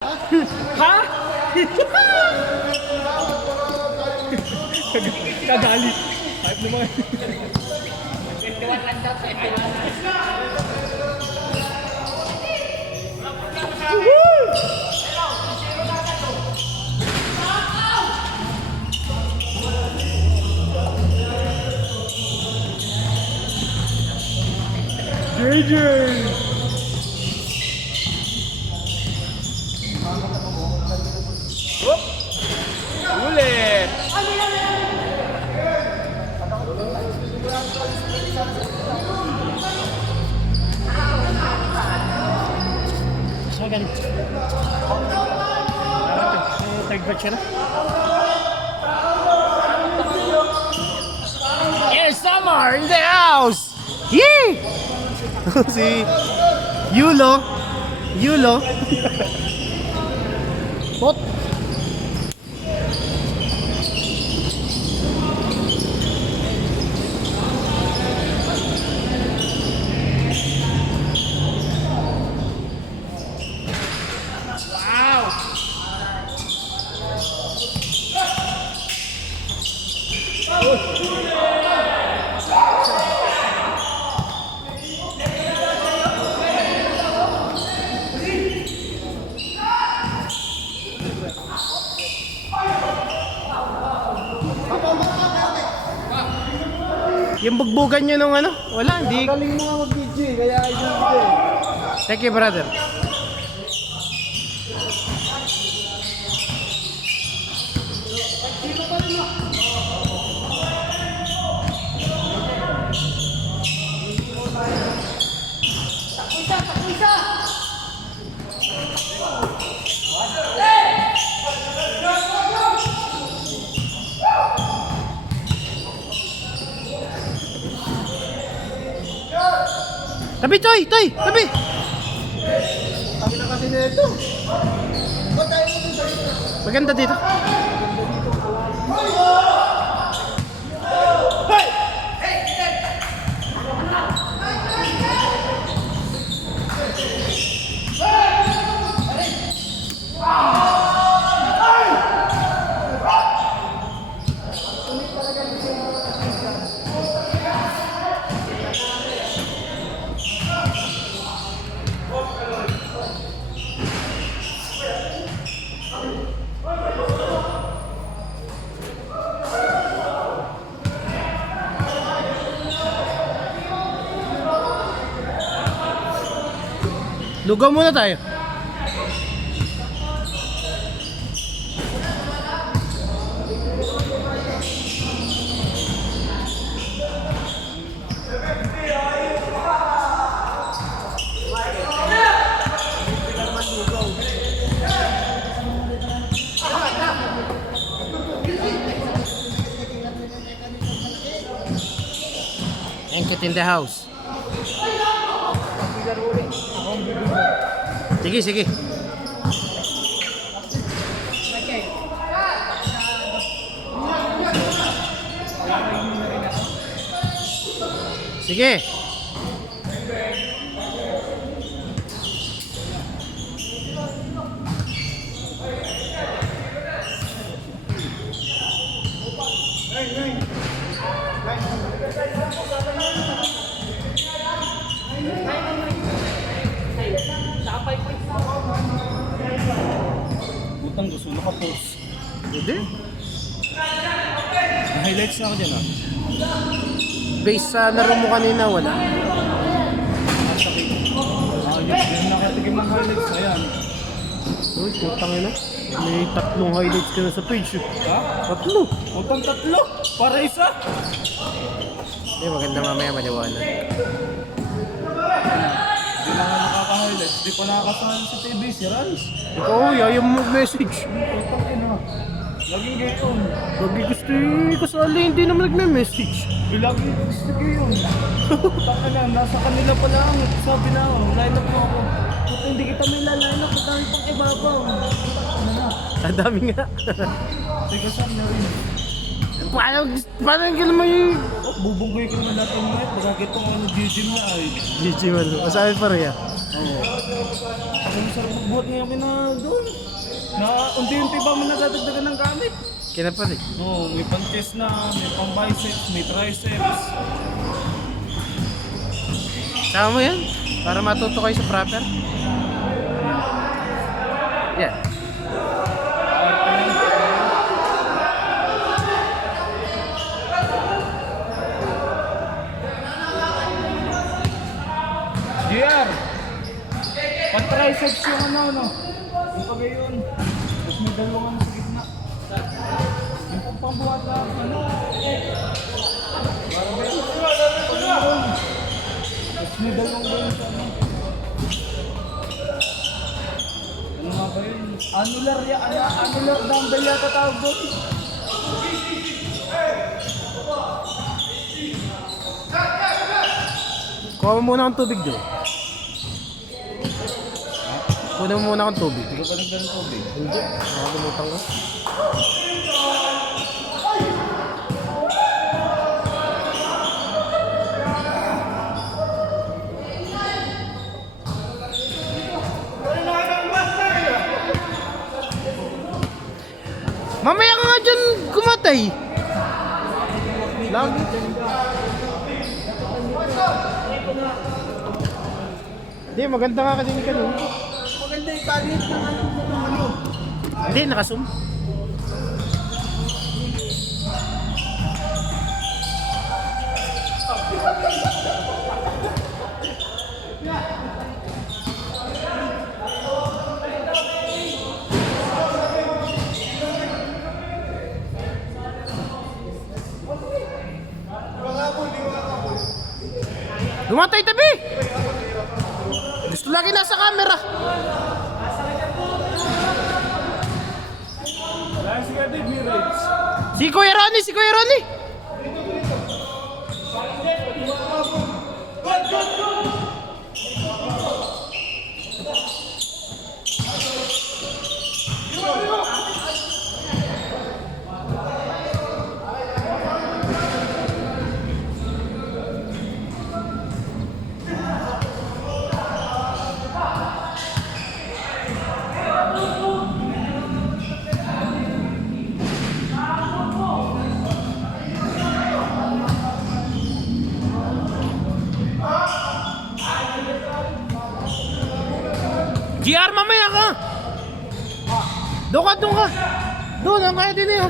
Ha? Kagalit. Hype naman. 21 lang daw. JJ! Whoop! Ulit! Ganun. Third batch na. Here's Summer in the house! Yee! Si Yulo. Pot. Yung bugbugan nyo nung ano? Wala, hindi. Galing mo nga mag-DJ, kaya idol ko eh. Thank you, brother. Tabi, Toy! Tabi! Kami na kasi nito. Maganda dito. Lugaw muna tayo. Engkit in the house. Sige. Sige. Butang gusto naka-post. Hindi. Highlights na ako dyan ah. Base sa laro mo kanina, wala. Yung nakatigim ng highlights, ayan. Uy, putang ina. May 3 highlights ka na sa page. Ha? 3. Butang 3! Para isa! Hindi, maganda mamaya maliwanag. Hindi na nga nakaka-highlights. Hindi pa nakakasali sa TV si Rans. Ikaw, ayaw mo mag-message. Butang ina. Laging gayon. Lagi gusto kasali, hindi naman nagme-message. Laging gusto gayon. Taka na, nasa kanila pa lang. Sabi na ako, line up mo ako. Puta, hindi kita may line up. Dami pang ibabaw. Ano na? Kadami nga. Teka, saan na rin? Paano yung mo yung Bubunggoy ko naman natin mga ito. Baka kitong ano, gym na ay. GG man. Masabi pa rin. Oo. Ang sarap magbuhat ngayon kina doon. Na unti-unti ba mo nadadagdagan ng gamit? Kinapalit. Oo, may pang-chest na, may pang-biceps, may triceps. Sama mo yan? Para matuto kayo sa proper. Yan. JR! Pang-triceps yung ano. Yung pagayon. Tapos may dalawang sa gitna. Yung pambuhat na ano. Tapos may dalawang ganyan sa ano. Ano nga ba yun? Annular dumbbell yata tawag doon. Kuha mo muna ng tubig doon. Kuha mo muna ng tubig. Hindi ko pa nagdala ng tubig. Hindi. Nakalimutan ko. Mamaya ka nga dyan gumatay. Lagi. Hindi, maganda nga kasi ni Kano. Maganda yung pagit ng ano. Hindi, nakasum. Lumatay tabi! Gusto lagi nasa camera. Si Kuya Ronnie, si Kuya Ronnie. GR, mamaya ka! Doon ka, doon ka! Doon, ang kaya din eh.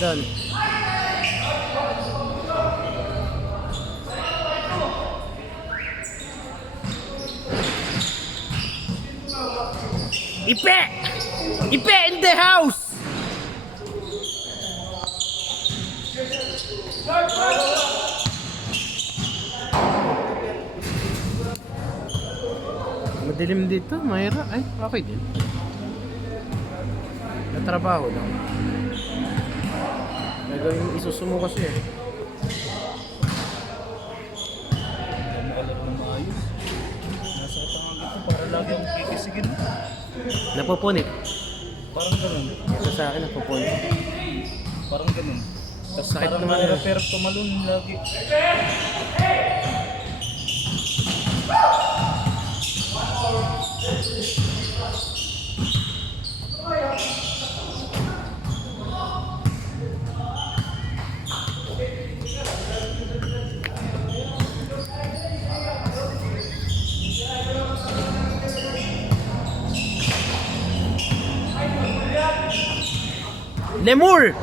Ganda. Ipe! Ipe in the house! Madilim dito, Mayra. Ay, okay din. Natrabaho lang. May gawin isusumo kasi eh. Nasa katangang dito para lagi ang kikisigin. Napupunit. Parang ganun. Ito sa akin napupunit. Parang ganun. Tapos Sakit parang naman yun. pero tumalon lagi. Lemur!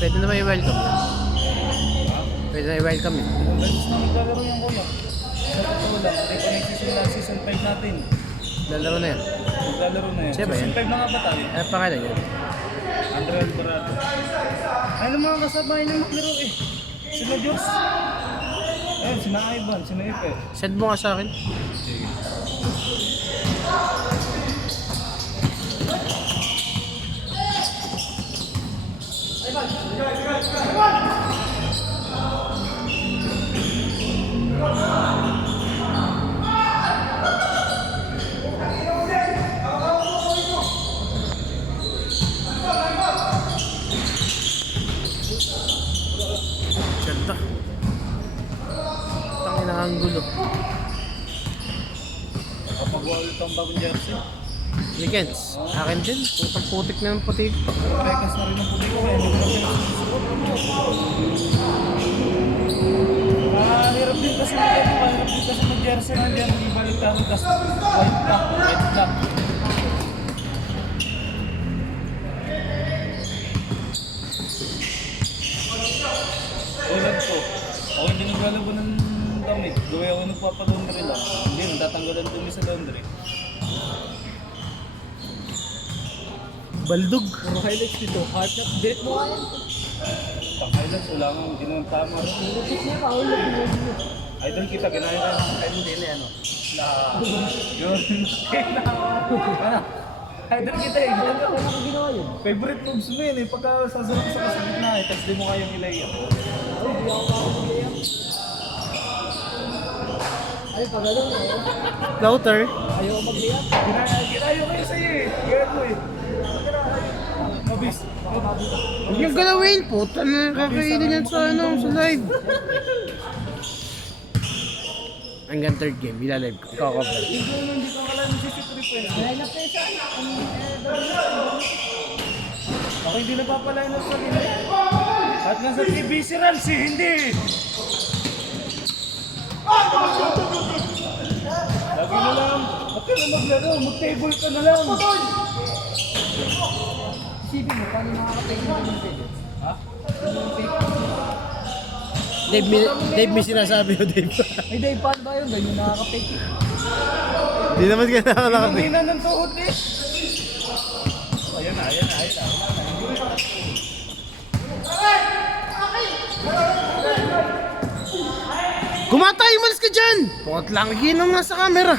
Pwede naman i-welcome. Pwede na i-welcome yun. Beses na maglalaro yung kuya. Sa totoo lang, hindi pa nagsisimula ang season 5 natin. Lalaro na yan. Maglalaro na yan. Siya ba Season yan? 5 na nga ba tayo? Ano pangalan yan? Andre Alvarado. Ayun ang mga kasama niya maglaro eh. Sina Diyos. Ayun, sina Ivan, sina Ipe. Send mo nga sa akin. Ganda. Tangina ang gulo. Kapagawa ulit ang bagong jersey. Weekends. Akin din. Putang putik na ng putik. Rekas na rin ang puti ko kaya hindi ko na pinagsusuot. Mahirap din kasi mahirap din kasi mag-jersey na dyan. Ibalik tayo tas white black. Ulad ko. Ako hindi naglalabo ng damit. Gawin ako nagpapalaundry lang. Hindi, natatanggalan dumi sa laundry. Baldog. Puro highlights dito. Heart na. Delete mo kaya. Pang-highlights, wala nga. Hindi naman tama. Repeat niya. Paul na binigyan. Idol kita, ginaya ka ng idol din ano. Na, yun, ano? Idol kita eh. Wala ko ginawa yun. Favorite moves mo yun eh. Pagka sasunod sa kasabit na eh, tapos di mo kayang ilay ako. Ay, hindi ako makakagaya. Ay, pagano na. Louter. Ayaw ko mag-layup. Ginayo kayo sa'yo eh. Ginayo mo eh. Mabis. Huwag niyong galawin. Puta na kakainin yan sa ano, sa live. Hanggang third game, ilalive ko. Ikaw ako. Hindi ka kala nasisipri po yun. Line up kayo sa ano. Ako hindi nagpapalain ng sarili. At nasa TV si Ramsey, hindi. Lagi na lang. Ba't ka na maglaro? Mag-table ka na lang. Isipin mo, paano nakaka-take mo yung tickets? Ha? Dave, may sinasabi ko, Dave. Ay, Dave, paano ba yun? Ganyan nakaka-take. Hindi naman kailangan Ang nakapit. hina ng tuhod eh. Ayan na. Kumatay, umalis ka dyan! Pungat lang, ginong nasa camera.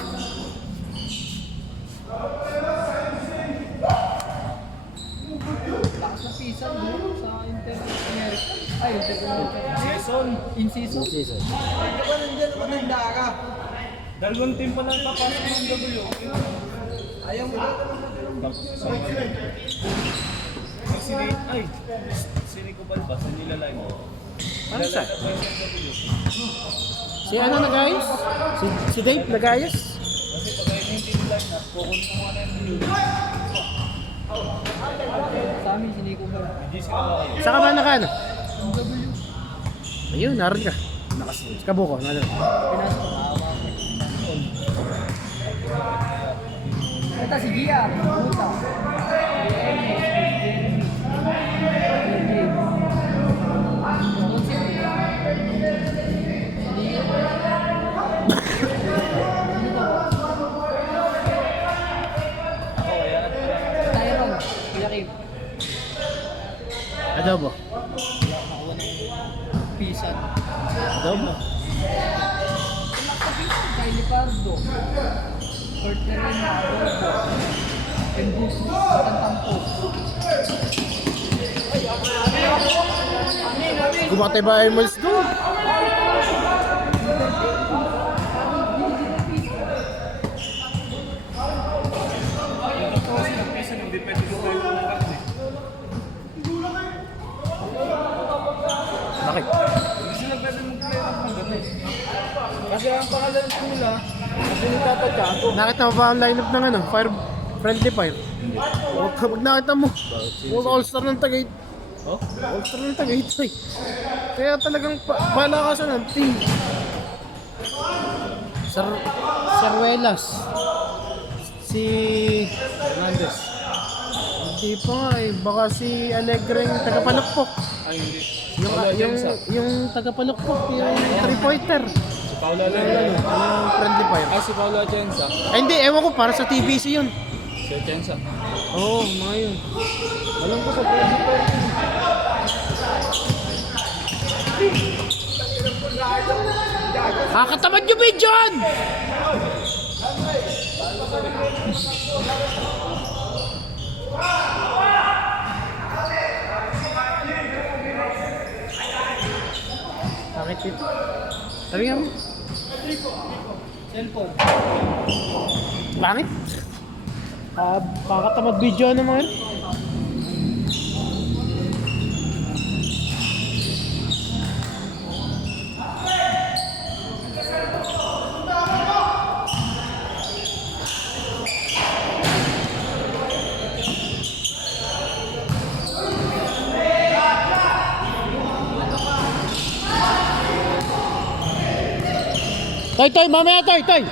Lakas na pisa, no? Sa Inter-America. Ay, Inter-America. Season. In season. Dalawang team pa lang papasok ng W. Ayaw mo na. Ay, Sinico Balbas, nilalay mo. Ano siya? Si ano nag-ayos? Si Dave nag-ayos? Kasi pag ayun yung team lineup, kukunin mo nga na yung blue. Sa amin, siniko ba? Hindi sila kayo. Saan ka ba naka-ano? Ang W. Ayun, naroon ka. Kabuko, naroon. Pinasok. Ito si Gia. Puta. Ako, ayan. Tyron. Kuya Kim. Adobo. Nakuha ng pisan. Adobo. Kylie Pardo. Kurt Terena. Adobo. Embus. Tatantampo. Kumatay ba Emils doon? Hindi nagtatadya ako. Nakita mo ba ang lineup ng ano? Fire, friendly fire? Pag nakita mo, all-star ng Tagaytay. Oh? All-star ng Tagaytay. Kaya talagang palakasan ng team. Saruelas. Si Hernandez. hindi pa nga eh. Baka si Alegre yung tagapalukpok. Ay, hindi. Yung tagapalukpok, yung 3-pointer. Si Paolo Yung friendly fire. Si Paolo Atienza. Ay hindi, ewan ko, para sa TBC yun. Si Atienza. Oo, mga yun. Alam ko sa President. Kakatamad nyo ba yun dyan? Bakit ito? Sabi nga mo. Cellphone. Bakit? Kakatamad video naman. Toy, mamaya toy. Toy.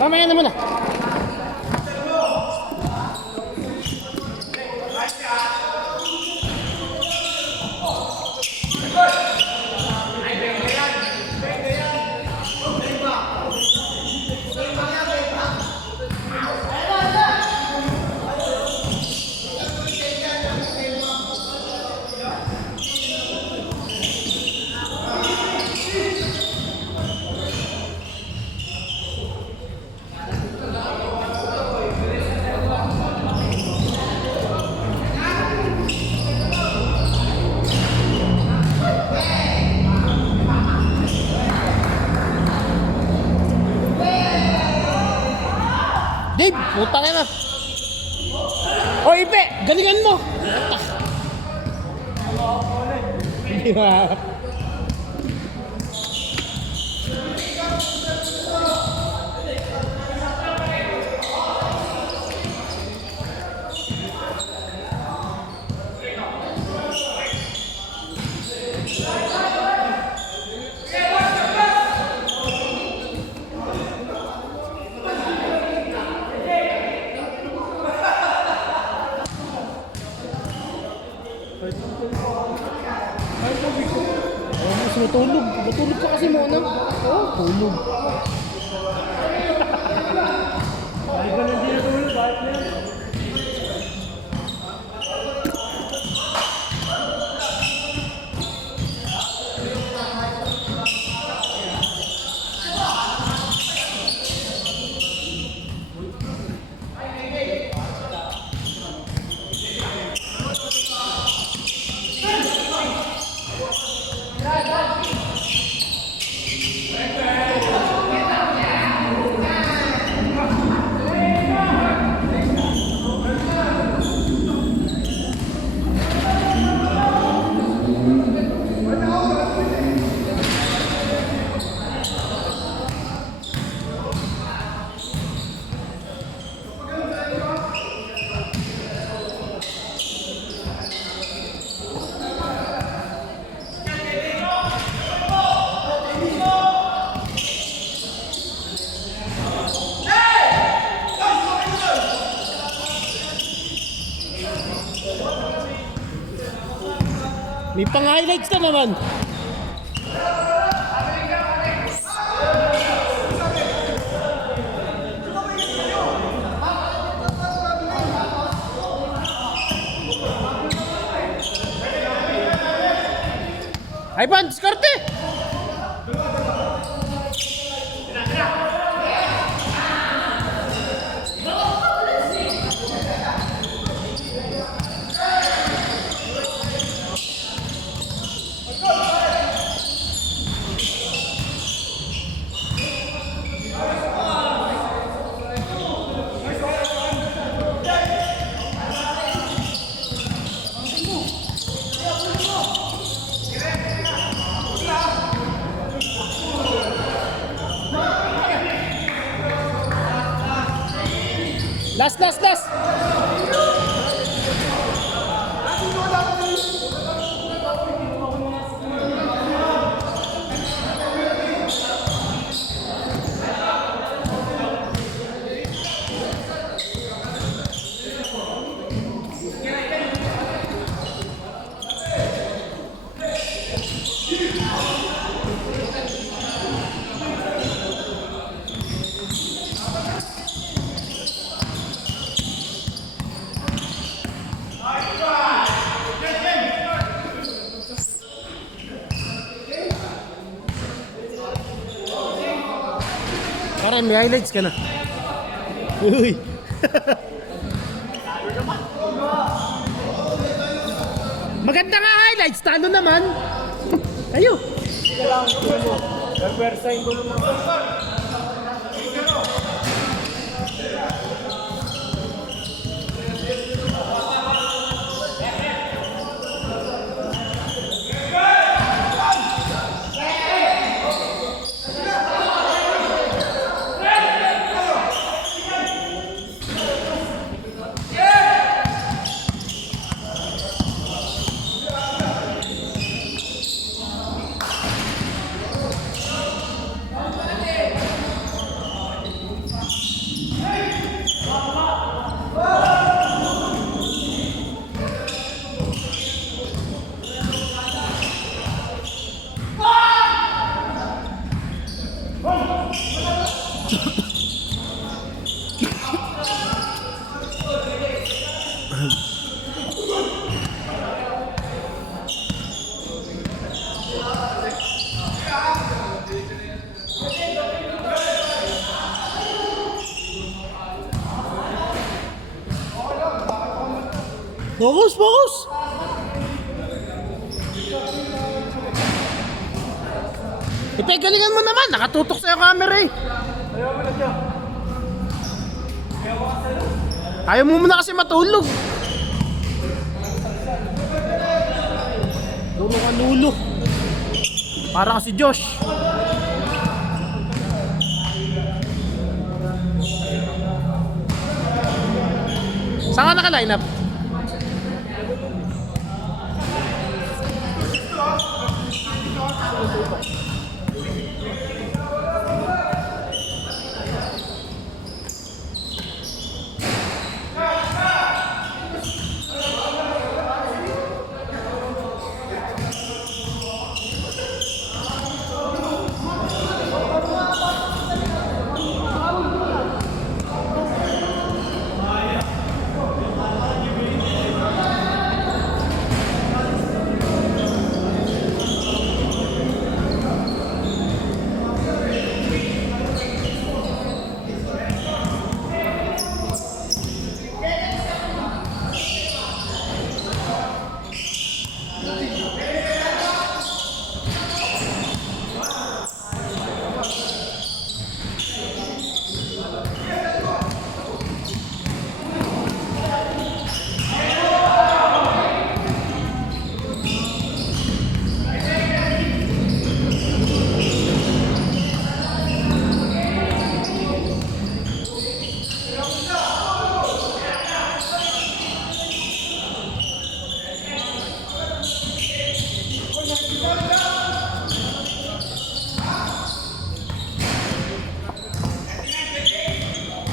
Mamaya na muna. Dave, putang ina. O Ipe, galingan mo. Hindi ba? Mas matulog. Matulog ka kasi muna. Oo, tulog. Ay, ba hindi natulog? Bakit na yan? May pang-highlights na naman. Ivan, diskarte! Last! Parang may highlights ka na. Uy! Maganda nga highlights, talo naman. Ayo. Nagwersahin ko naman. Focus! Galingan mo naman, nakatutok sa'yo camera eh. Ayaw mo muna kasi matulog. Tulog ka lulo. Para kasi Josh. Saan ka naka-line up?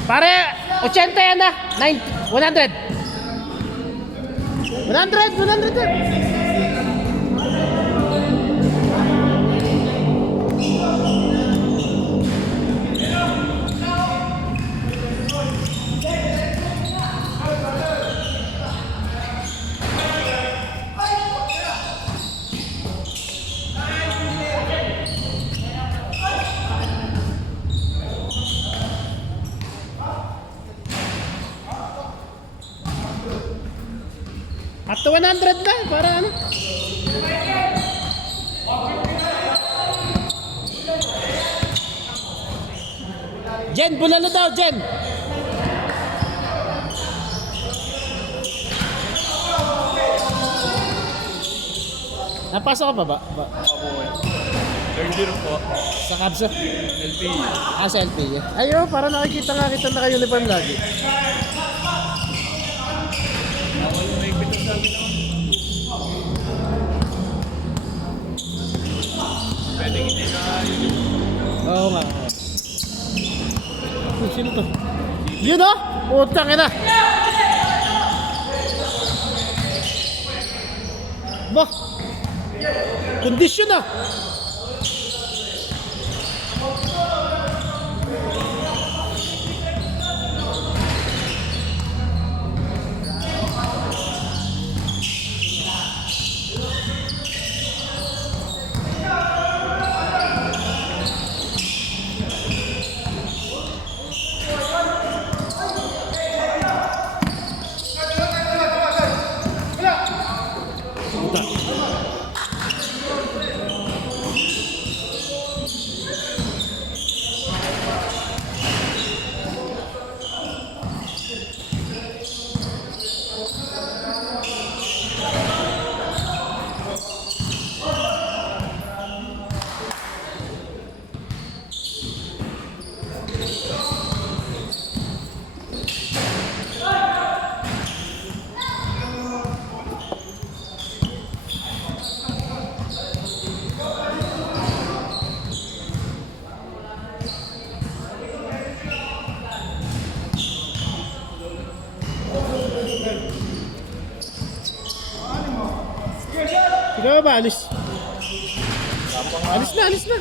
Pare, 80 yan na. 100. 100 yan. At to 100 na, para ano? Jen, bulalo daw, Jen! Napasok ka pa ba? Third year po. Sa Cubs? LP. Sa LP. Ayo, para nakikita nga kita naka-uniform lagi. Ako yung may pito sa akin naman. Pwede hindi na Oo nga. Sino to? Yun o! Utang ina! Bah! Kondisyon ah! Ikaw ba? Alis. Alis na, alis na.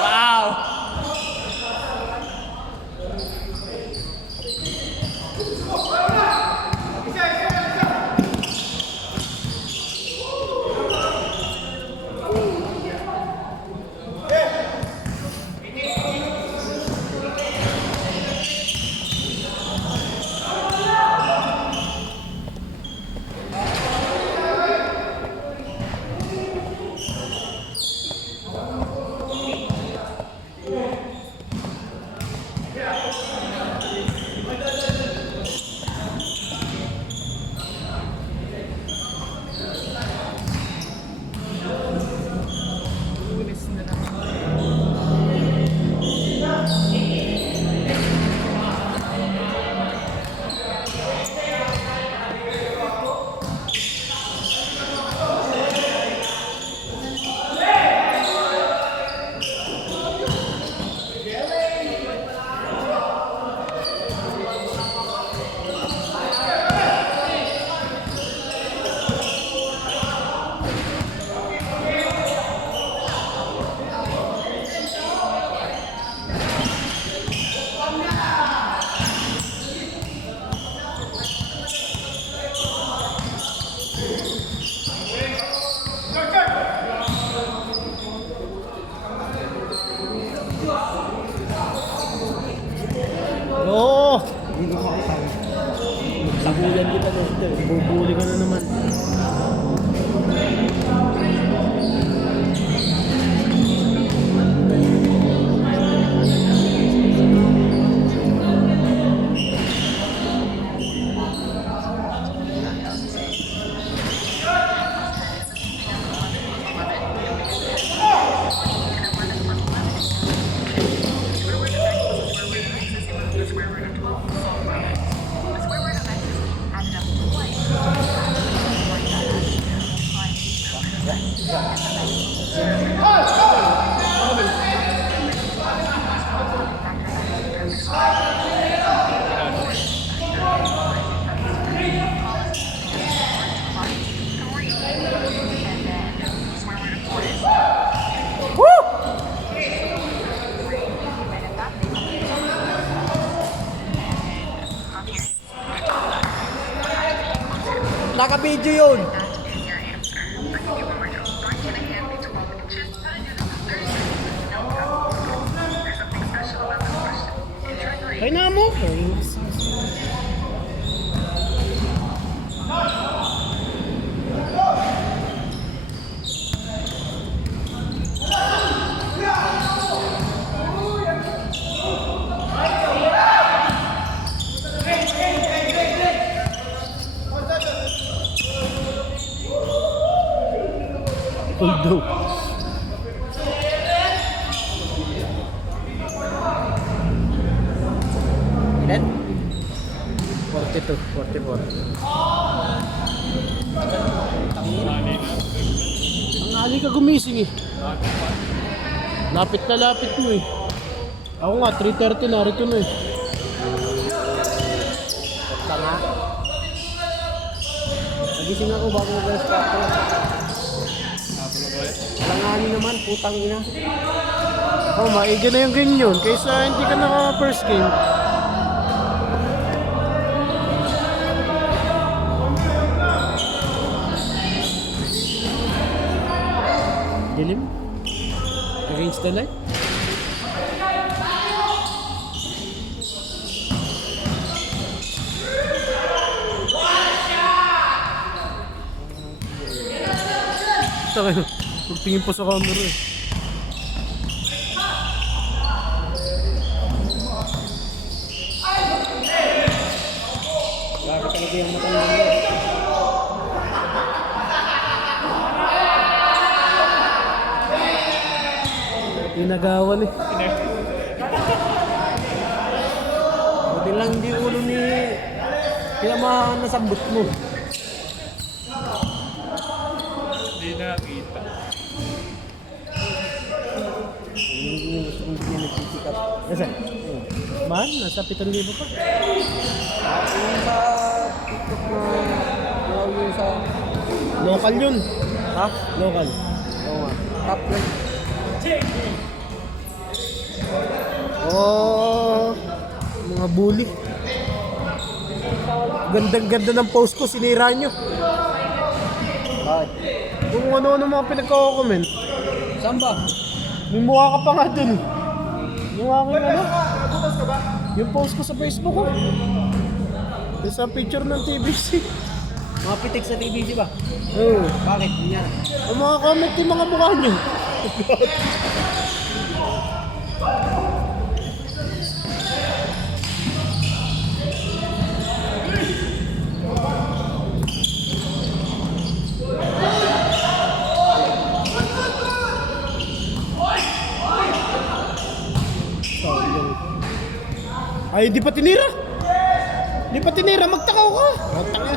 Wow! Lunes na lang. Oo! Hindi ko makasama. Sabulan kita dito. Bubuli ka na naman. Naka-video yun! Ay na mo! Pundo. Ilan? 42, 44. Ang ali ka gumising eh. Lapit na lapit mo eh. Ako nga, 3:30 narito na eh. Basta nga. Nagising ako bago mag-alas 4. Langani naman, putang ina. Oh, maiga na yung game yun. Kaysa hindi ka naka first game. Dilim? Against the light? Taka, pagtingin pa sa camera eh. Grabe talaga yung mata niya. Inagawan eh. Buti lang hindi ulo ni pinamahan na sambot mo. Hindi nakita. Hindi yung gusto kong hindi nagsisikap. Nasaan? Man, nasa 7,000 pa. Yung sa TikTok na yung sa Local yun. Ha? Local. Oo nga. Top line. Oh, mga bully. Gandang-ganda ng post ko, sinira nyo. Bakit? Kung ano-ano mga pinagkakakomment. Saan ba? May mukha ka pa nga dun. Yung aking ano? Yung post ko sa Facebook ko. Yung sa picture ng TBC. Mga pitik sa TBC ba? Oo. Bakit? Hindi yan. Ang mga comment yung mga mukha nyo. Ay, di pa tinira. Di pa tinira, magtakaw ka. Magtaka.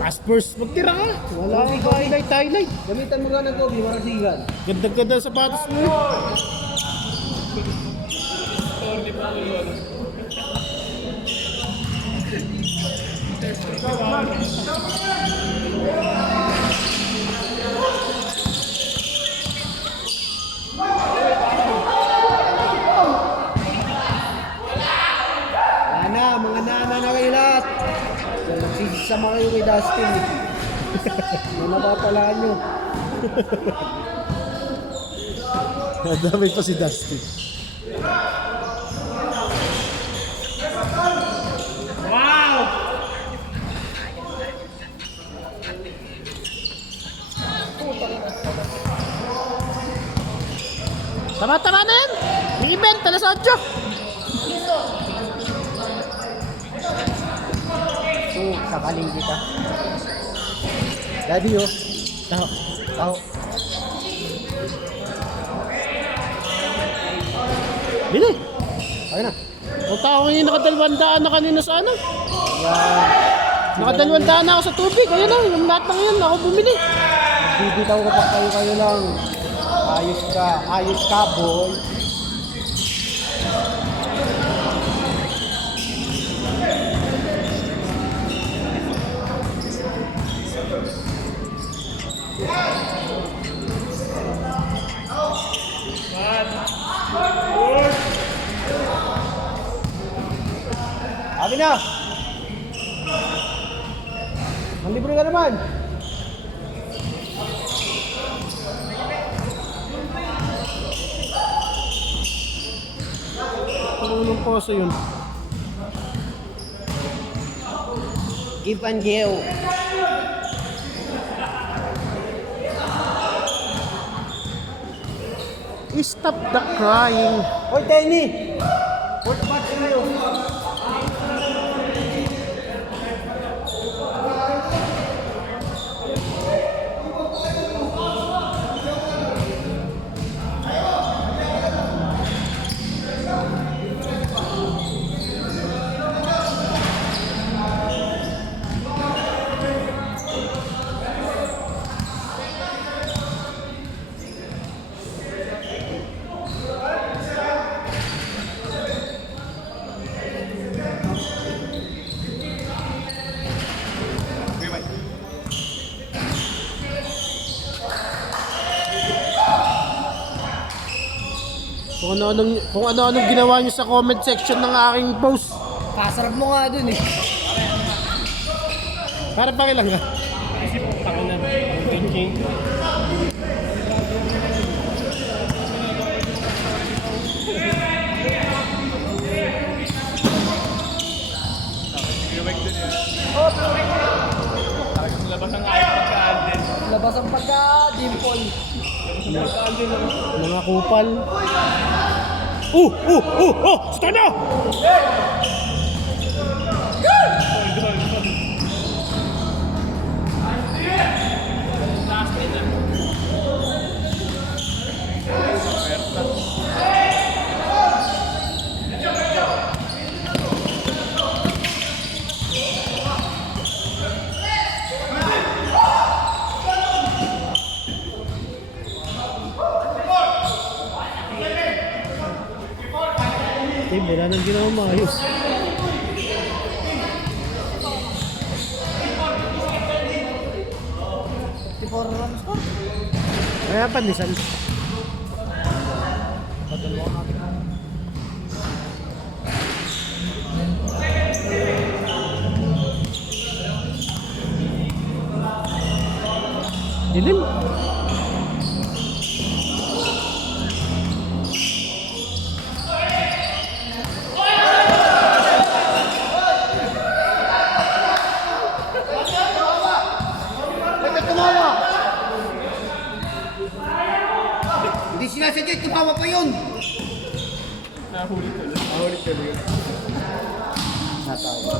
Pass first, magtira ka. Wala kang highlight. Gamitan mo nga ng Kobe, marasigan. Ganda-ganda sa sapatos mo. Wala na, mga nana na kayo lahat. Nagsisama kayo kay Dustin. Na napapalaan nyo. Nadamay pa si Dusty. Tama-tama na yan! May event, alas 8! So, sakaling kita. Daddy, oh. Tao. Tao. Bili! Ayun na. O tao ngayon nakadalawandaan na kanina sa ano? Yan. Nakadalawandaan na ako sa tubig. Ayun na, yung lahat ng yan, ako bumili. Bibitaw ko pa kayo lang. Ayos ka, boy. Abi na! Ang libre ka naman! Tulong po sa yun. Give and give. Stop the crying. Hoy, Tenny! Fourth match kayo. Kung ano-anong ginawa niyo sa comment section ng aking post. Kasarap mo nga dun eh. Para pakilang ka. Labas ang pagka-dimple. Mga kupal. Start na! Wala nang ginawa maayos. 4 runs ko. Kaya pandisan. Dilim. Bakit tumawa? Hindi sinasadya, tumawa pa yun. Nahuli ka lang. Natawa.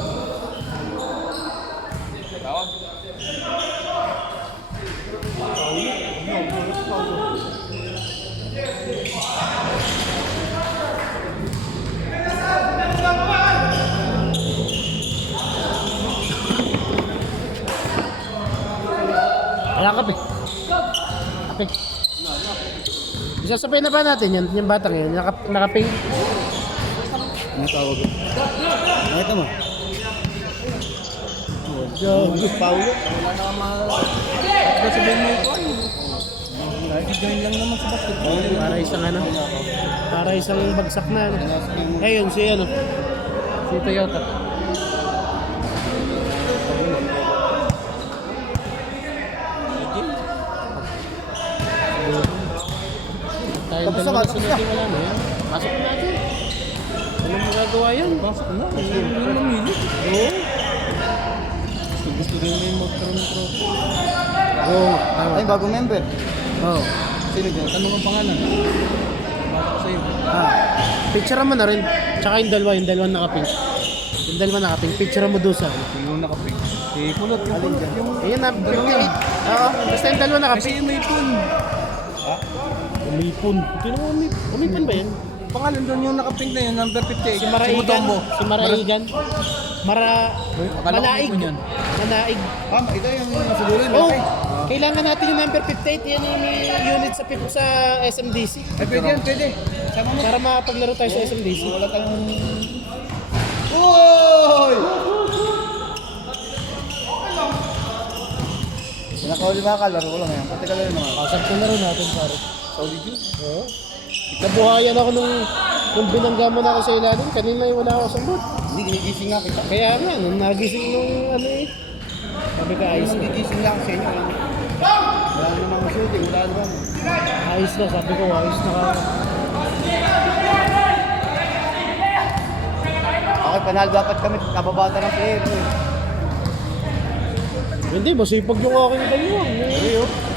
Tawag. Wala kape. Kape. Isasabay na ba natin yan? Yung batang yun, nakaping. Ano tawag ko? Nakita mo? Paulo. Wala na ka sabihin mo ito. Join lang naman sa basketball. Para isang ano? Para isang bagsak na ano. Ayun, si ano? Si Toyota. Tayo Tapos dalawa na, na tapos sunod na. yung ano yan. Pasok na natin. Anong magagawa yan? Pasok na. Yung mamili. Oo. Gusto rin may magkaroon ng trophy. Oo. Tama. Ay, bagong member. Oo. Sino dyan? Tanong ang pangalan. Bata ko sa'yo. Picture mo na rin. Tsaka yung dalawa nakapink. Yung dalawa nakapink. Picture mo doon sa. Yung nakapig. Si Kulot, yung Kulot. Ayun na, 58. Oo. Basta yung dalawa nakapink. Kasi may pun. Umipon. Umipon ba yan? Pangalan doon yung nakapink na yun, number 58. Si Maraigan. Mutombo. Si Maraigan. Akala ko Manaig. umipon yan. Manaig. Ito yung siguro yung Oh, laki. kailangan natin yung number 58. Yan yung may unit sa SMDC. Ay, pwede yan, pwede. Sama mo. Para makapaglaro tayo sa SMDC. Wala tayong... Uy! Pinakauli ba ka? Laro ko lang yan. Pati ka laro naman. Kasag ko laro natin, pare. Solid yun. Oo. Nabuhayan ako nung binangga mo na ako sa ilalim. Kanina yung wala ako sa mood. Hindi, ginigising nga kita. Kaya nga, nung nagising nung ano eh. Sabi ka, ayos na. Gigising lang sa inyo. Wala namang shooting, wala naman. Ayos na, sabi ko, ayos na ka. Okay, panahal dapat kami kababata ng player. Hindi, masipag yung aking dalawa.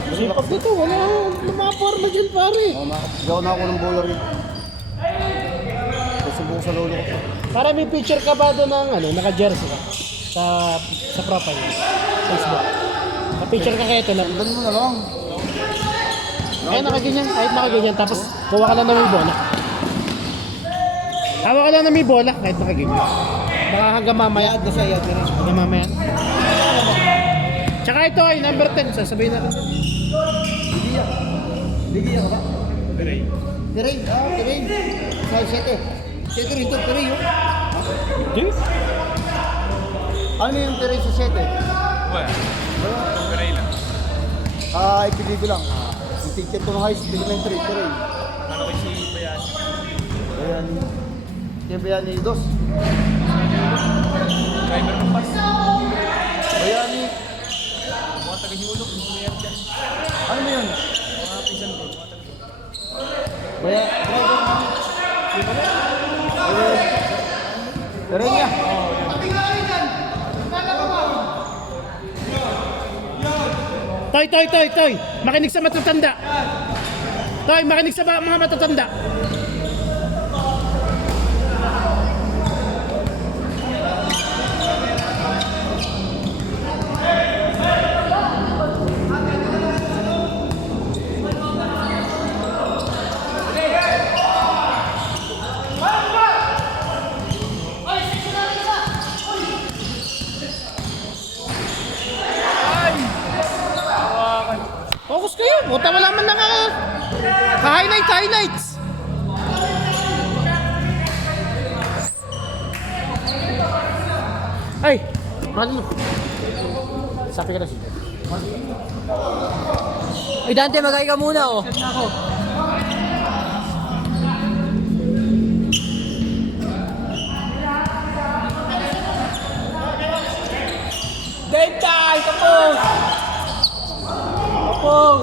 Masipag dito, wala mga forma dyan, pare. Gawa na ako ng bowler yun. Susubo ko sa lolo ko. Para may picture ka ba doon ng ano, naka-jersey ka? Sa profile, Facebook. Na-picture ka kaya ito lang. Ilan mo na lang. Kaya nakaganyan, kahit nakaganyan, tapos kuha ka lang na may bola. Hawa ka lang na may bola, kahit nakaganyan. Baka hanggang mamaya. Iad na siya, iad na rin. Hanggang mamaya. Tsaka ito ay number 10, sasabihin natin. Ligia. Ligia ka ba? Tiray. Tiray, tiray. Sa 7. 7 rin ito, tiray yun. Hindi. Ano yung tiray sa 7? Well, Peray lang. Ipiligo lang. Yung teacher ko ng high school, elementary, tiray. Ano kayo si Bayan? Ayan. Yan ba yan ni Dos? Driver ng bus. Ayan ni... Mga taga-hiulog. Gusto mo yan dyan. Ano mo yun? Mga pisan ko. Mga taga-hiulog. Baya... Tiray niya. Toy! Makinig sa matatanda. Toy, makinig sa mga matatanda. Focus kayo. Puta, wala man highlights. Ay, mahal mo. Sabi ka na siya. Ay, Dante, magay ka muna, oh. Game time! Tapos! Tapos!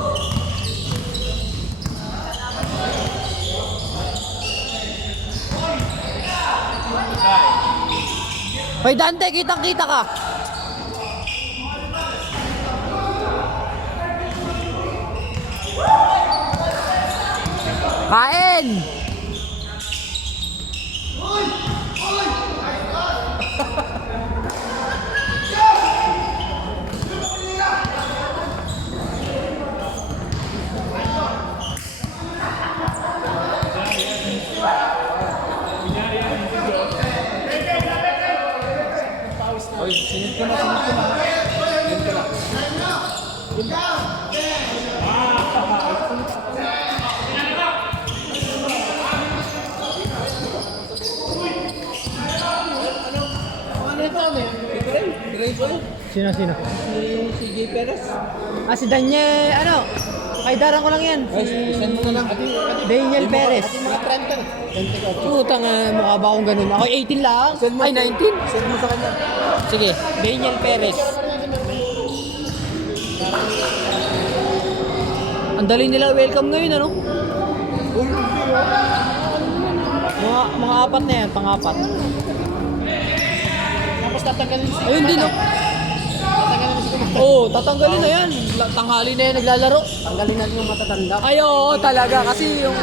Hoy, Dante, kitang-kita ka. Kain! Oy, sinit ko na, sinit ko na. Sinit ko na. Sino? Si J. Perez. Ah, si Daniel, ano? Kaidaran ko lang yan. Send mo na lang. Daniel Perez. Mga 30. Putang, mukha ba akong ganun? Ako 18 lang. Ay, 19? Send mo sa kanya. Sige, Daniel Perez. Ang dali nila welcome ngayon, ano? Mga apat na yan, pang-apat. Tapos tatanggalin si... Ayun din, oh. Tatanggalin si Kumata. Oo, tatanggalin na yan. Tanghali na yan naglalaro. Tanggalin natin yung matatanda. Ay, oo, talaga. Kasi yung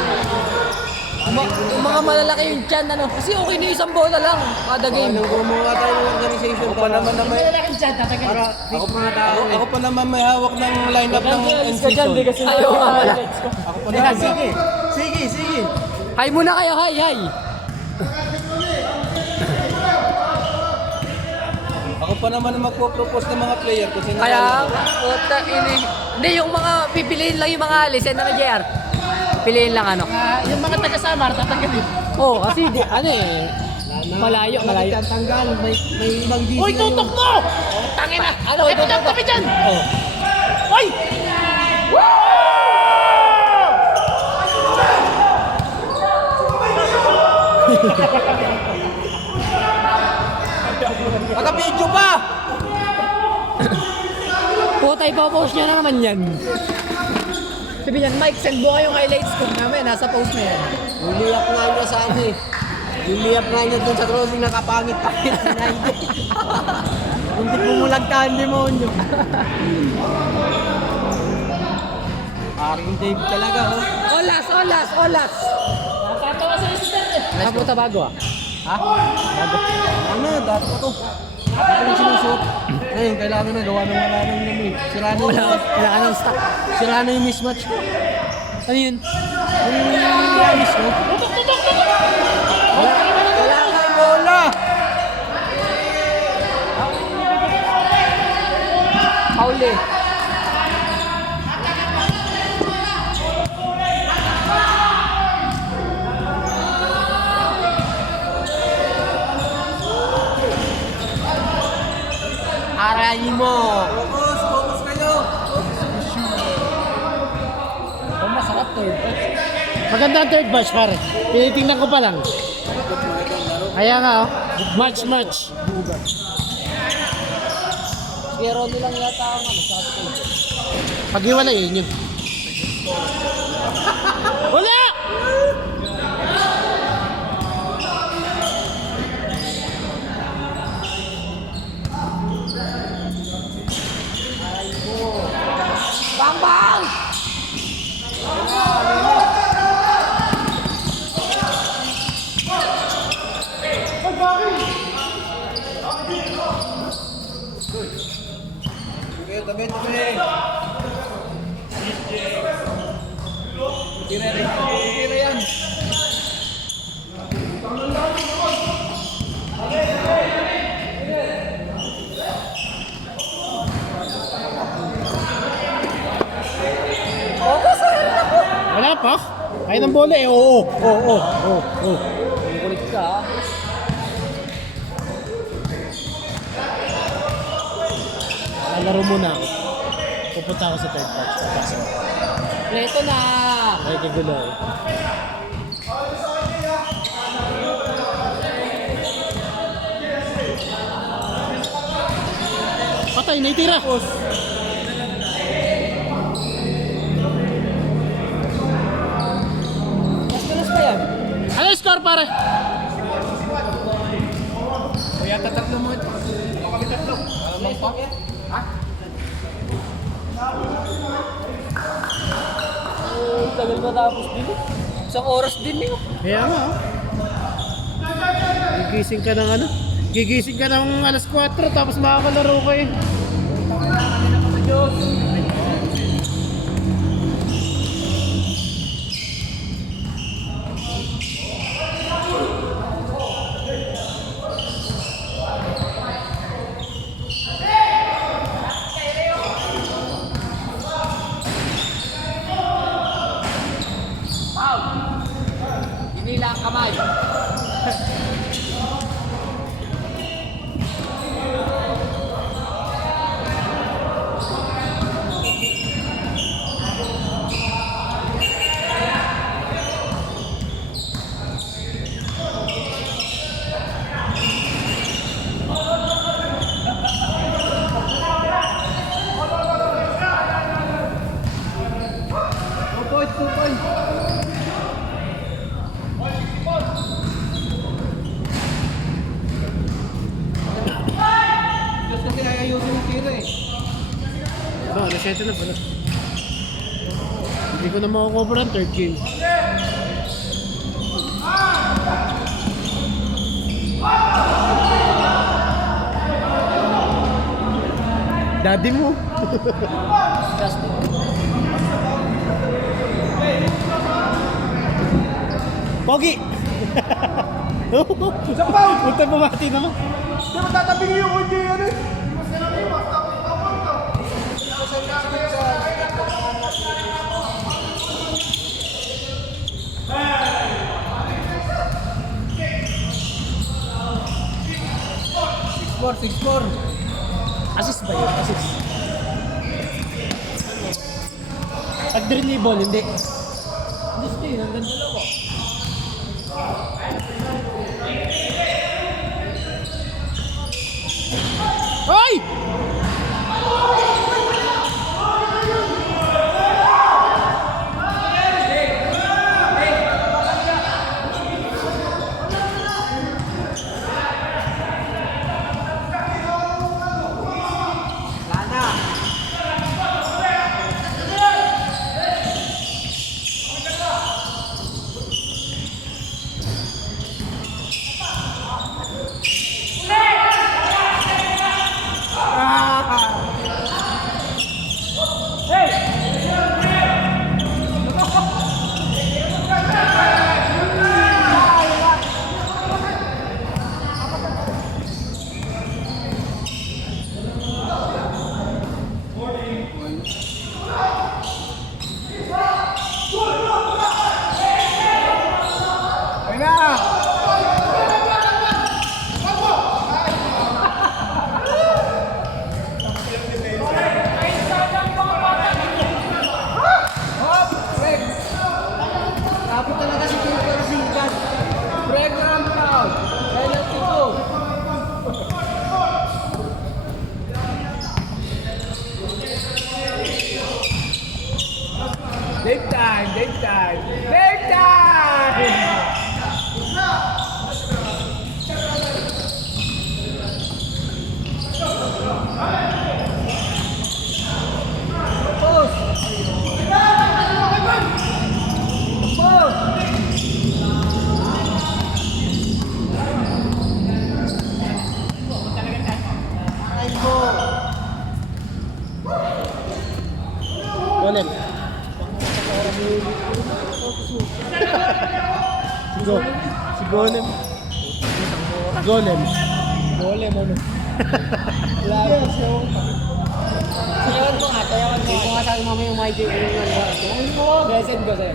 mga malalaki yung tiyan, ano. Kasi okay na isang bola lang kada game. Gumawa tayo ng organization. Ako pa naman na may... Malalaki dyan, tatanggalin. Para ako pa nga tao. Ako pa naman may hawak ng lineup ng in-season. Ayaw nga pala. Ako pa naman. Sige. Hi muna kayo, hi. Ako pa naman na magpo-propose ng mga player kasi Kaya, hindi yung mga pipiliin lang yung mga alis. Yan naman, JR. Piliin lang, ano. Yung mga taga-Samar, tatanggalin. Oo, kasi ano eh. Malayo. tanggal, may ibang DC. Uy, tutok mo! Tangin na! Ano, Ito na kami dyan! Oh. Uy! Naka-video pa! Puta, ipopost nyo na naman yan. Sabi niyan, Mike, send mo kayong highlights ko namin. Nasa post na yan. Liliyak nga niya sa ano eh. Liliyak nga niya dun sa crossing nakapangit-pangit na hindi. Hindi pumulagtaan demonyo. Aring Dave talaga oh. Olas! Tatawa sa assistant eh. Ah, puta bago ah. Ha? Ano, dati pa to. Ako lang sinusuot. Ngayon, kailangan na gawa ng wala nang namin. Sira na Wala yung, ka ng stock. sira na yung mismatch ko. Ano yun? Yung alis ko. Wala ka yung bola. Pauli. Arayin mo. Focus kayo. Masarap third batch. Maganda ang third batch, pare. Tinitingnan ko pa lang. Kaya nga, oh. Match. Pero nilang yata ang ano, sabi ko. Pag-iwalayin yun. Wala! Bang! Tabi. Tira yan. Wala pa? Kaya ng bola eh. Oo. Kulit ka. Lalaro muna ako. Pupunta ako sa third batch. Papasok. Leto na! Ay, kigulo. Patay, naitira. Mas pa yan? Ano yung score, pare? Kuya, tatatlo mo ito. Ako kami tatlo. Alam mo pa? Ha? Tagal ba tapos din eh? Isang oras din eh. Kaya nga. Gigising ka ng ano? Gigising ka ng alas 4 tapos makakalaro ka eh. Hinila ang kamay. Kasi ayayusin yung tira eh. Ba, alas 7 na pala. Hindi ko na makukover ang third game. Daddy mo. Justin. Pogi! Punta bumati naman. Di ba tatabi yung kundi yan eh? Six four. Assist ba yun? Assist. Pag dribble, hindi. Justin, hanggang dalawa. Hoy! Tapos talaga si Cooper Sigan. Breakdown foul. Penalty go. Game time! Game time! Game time! Golem. Si Golem. Golem. Golem ano? Sayawan mo nga, sayawan mo. Hindi ko nga sabi mamaya yung mic yung send ko sa'yo. Send ko sa'yo.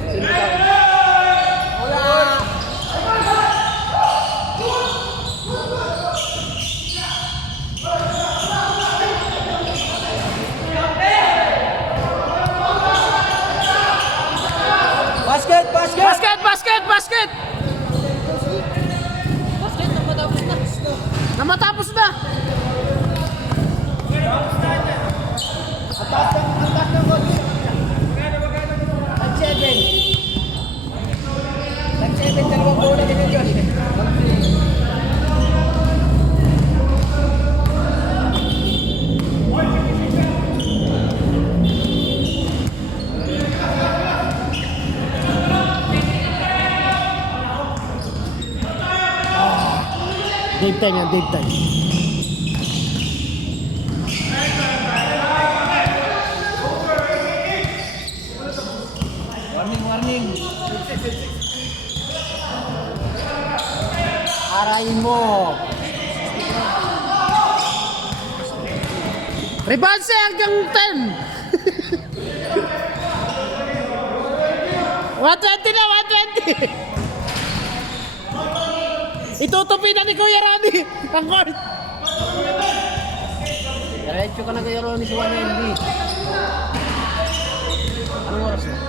Wala! 10 yan, Dave 10. Warning. Arayin mo. Rebalse hanggang 10. 120 na, 120. Itutupi na ni Kuya Ronnie ang court. Diretso ka na kay Ronnie sa 190. Anong oras na?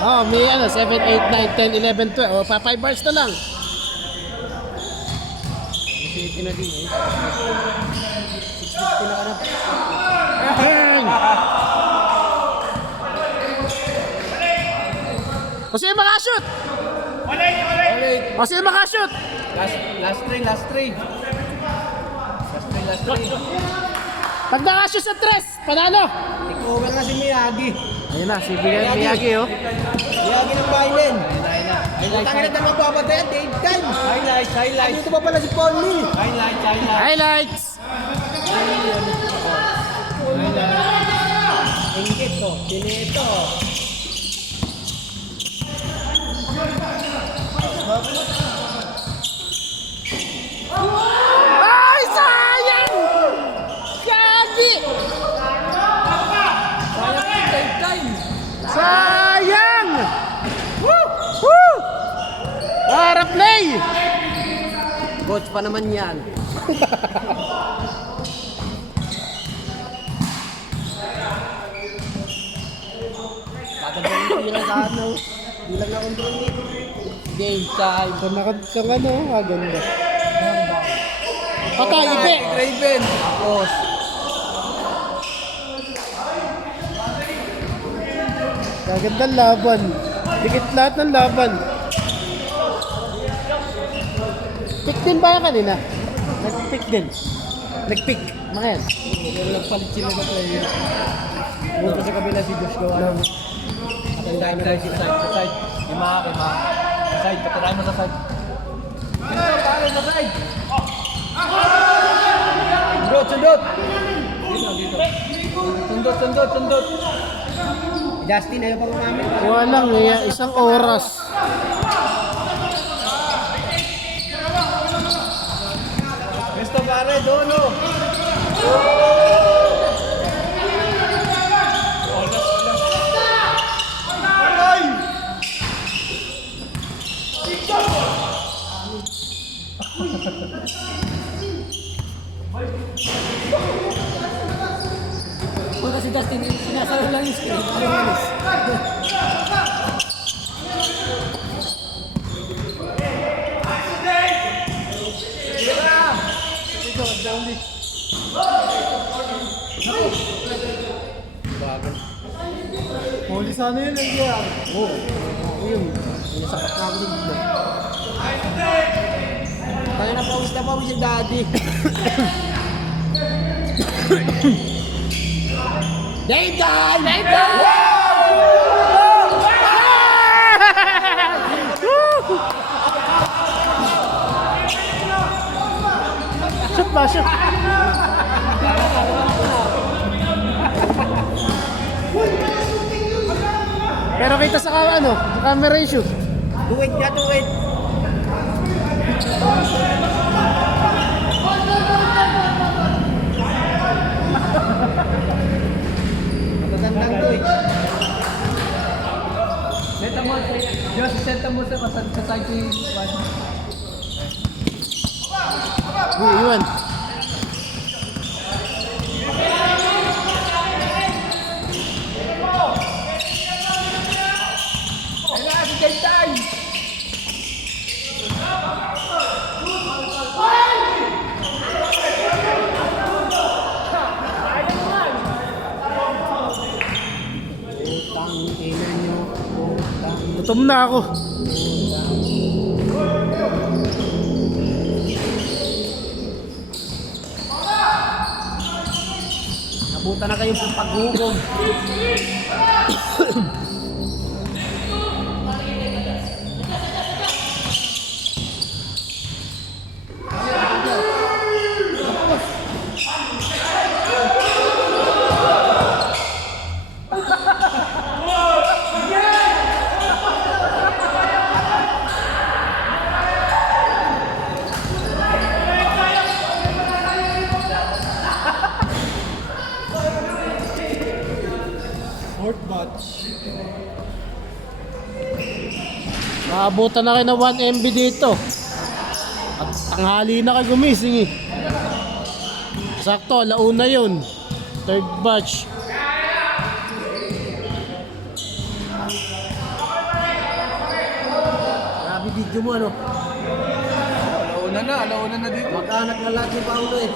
Oh, may 7, 8, 9, 10, 11, 12. Oh, pa 5 bars na lang. City na din eh. 650 na ka na. Bang! O sino makashoot? O sino makashoot? Last three. Pag nakashoot sa 3, panalo. Ikover na si Miyagi. Ayun na, si Miyagi oh. Miyagi ng Biden. Tangin na naman papatayan, Dave time. Highlights. Ano ba pala si Paul Lee? Highlights! Ingit to, Pineto. Ay, sayang! Gagi! Sayang! Woo! Woo! Para play! Coach pa naman yan. Tatagaling pila sa ano. Bilang na control ni. Game time. Kung nakatang ano, maganda. Patay, ipi! Raven. Tapos. Kagandang laban. Dikit lahat ng laban. Pick din ba yan kanina? Nag-pick din. Nag-pick. Mga yan. Nagpalit sila na player. Buto sa kabila si Josh Gawan. Patay na tayo sa side. Lima. Sa side, patay mo sa side. Dito, pare sa side. Sundot. Sundot. Justin, ayaw pang umamit. Walang isang oras. Gusto pare, dono. Kung kasi Dustin, sinasaro lang yung screen. Ano yung alis? Huli sana yun, nandiyan. Oo. Yun. Nasakit na ako dito. Kaya na pawis yung daddy. Dave time! Shoot ba, shoot! Pero kita sa ano, sa camera yung shoot. Tuwid. Magandang tuwid. Senta mo sa side ni Iwan. Gutom na ako. Nabuta na kayo sa paghukom. Fourth batch. Naabutan na kayo ng 1 MB dito. At tanghali na kayo gumising eh. Sakto, alauna yun. Third batch. Grabe video mo ano. Alauna na dito. Magkaanak na lahat ni Paolo eh.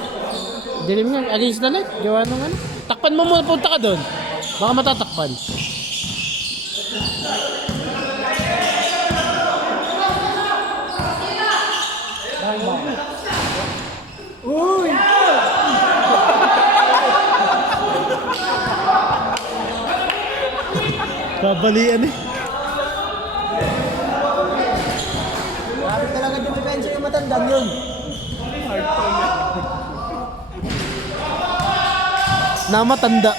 Dilim nga, against the light. Gawa nung ano. Takpan mo muna, punta ka doon. Baka matatakpan. Uy! Babalian eh. Grabe talaga yung depensa yung matandang yun. Namatanda.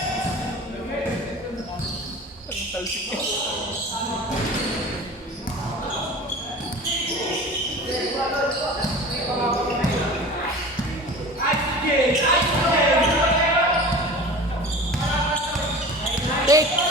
Take!